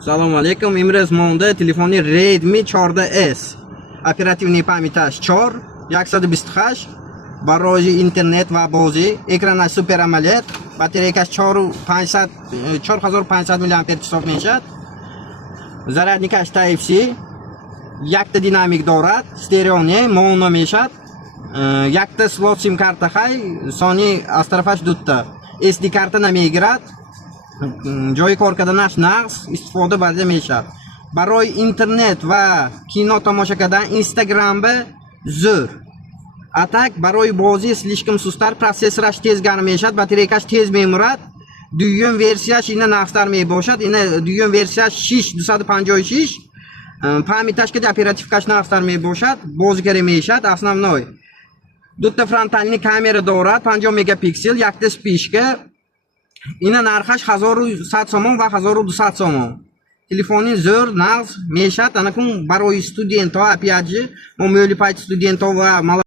Assalomu alaykum. Imroz monda telefoni Redmi 4S. Оперативный память 4, 128, барои интернет ва бозӣ, экранаш супер амалет, батарейкаш 4500 мАч мешавад. Зарядникаш Type-C, якта динамик дорад, стерео не, моно мешавад. Якта слот сим карта хай, сони аз тарафаш дутта. SD карта намегирад. جای کار کردنش نقص استفاده برده میشه. برای اینترنت و کینو تماشا کردن اینستاگرام به زور. اتک برای بازی слишком سست‌تر، پروسسورش تیز گرم میشد، باتریکش تیز میمورد. دوم ورسیاش اینا نقص‌تر میباشد. اینا دوم ورسیاش 6256. پامیتش که اپراتیفکاش نقص‌تر میباشد، بازیگری میشد. основной. دو تا فرانتالنی کامera دارد، 50 مگاپیکسل، یک تا پیشکه. اینا نرخش 1100 سومون و 1200 سومون. تلفنی زور نقص میشد. انا کن برای استودنت ها اپیاجی، ما میلی پایت استودنت ها و